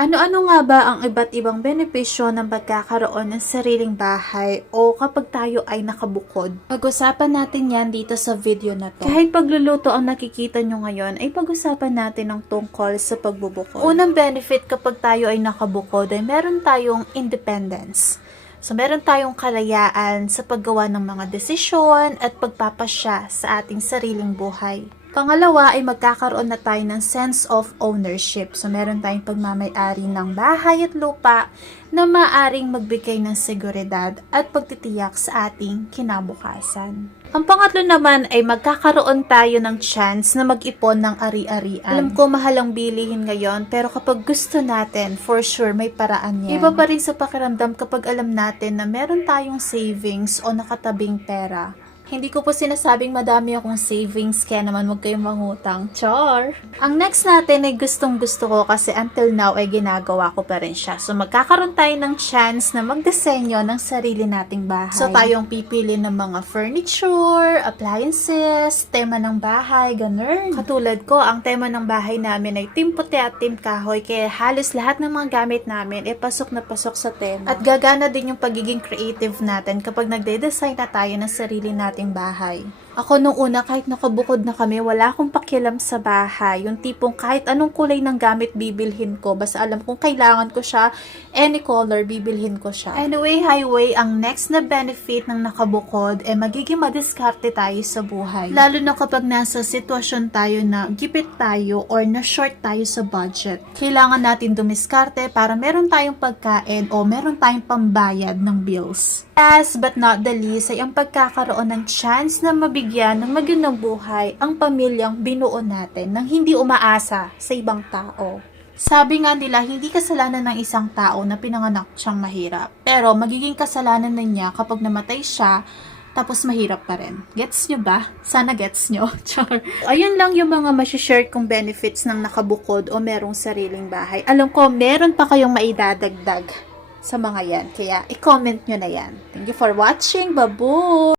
Ano-ano nga ba ang iba't ibang benepisyo ng pagkakaroon ng sariling bahay o kapag tayo ay nakabukod? Pag-usapan natin yan dito sa video na to. Kahit pagluluto ang nakikita nyo ngayon, ay pag-usapan natin ng tungkol sa pagbubukod. Unang benefit kapag tayo ay nakabukod ay meron tayong independence. So, meron tayong kalayaan sa paggawa ng mga desisyon at pagpapasya sa ating sariling buhay. Pangalawa ay magkakaroon na tayo ng sense of ownership. So, meron tayong pagmamayari ng bahay at lupa na maaring magbigay ng seguridad at pagtitiyak sa ating kinabukasan. Ang pangatlo naman ay magkakaroon tayo ng chance na mag-ipon ng ari-arian. Alam ko mahalang bilihin ngayon, pero kapag gusto natin, for sure may paraan yan. Iba pa rin sa pakiramdam kapag alam natin na meron tayong savings o nakatabing pera. Hindi ko po sinasabing madami akong savings, kaya naman huwag kayong mangutang. Char! Ang next natin ay gustong gusto ko kasi until now ay ginagawa ko pa rin siya. So magkakaroon tayo ng chance na magdisenyo ng sarili nating bahay. So tayong pipili ng mga furniture, appliances, tema ng bahay, ganun. Katulad ko, ang tema ng bahay namin ay Team Puti at Team Kahoy, kaya halos lahat ng mga gamit namin ay pasok na pasok sa tema. At gagana din yung pagiging creative natin kapag nagde-design na tayo ng sarili nating bahay. Ako nung una, kahit nakabukod na kami, wala akong pakialam sa bahay. Yung tipong kahit anong kulay ng gamit bibilhin ko. Basta alam kong kailangan ko siya, any color, bibilhin ko siya. Anyway, highway, ang next na benefit ng nakabukod, eh magiging madiskarte tayo sa buhay. Lalo na kapag nasa sitwasyon tayo na gipit tayo or na short tayo sa budget. Kailangan natin dumiskarte para meron tayong pagkain o meron tayong pambayad ng bills. Last but not the least ay ang pagkakaroon ng chance na mabigyan ng magandang buhay ang pamilyang binuo natin nang hindi umaasa sa ibang tao. Sabi nga nila, hindi kasalanan ng isang tao na pinanganak siyang mahirap. Pero magiging kasalanan na niya kapag namatay siya, tapos mahirap pa rin. Gets nyo ba? Sana gets nyo. Char. Ayun lang yung mga masishare kong benefits ng nakabukod o merong sariling bahay. Alam ko, meron pa kayong maidadagdag sa mga yan. Kaya, i-comment nyo na yan. Thank you for watching. Babu!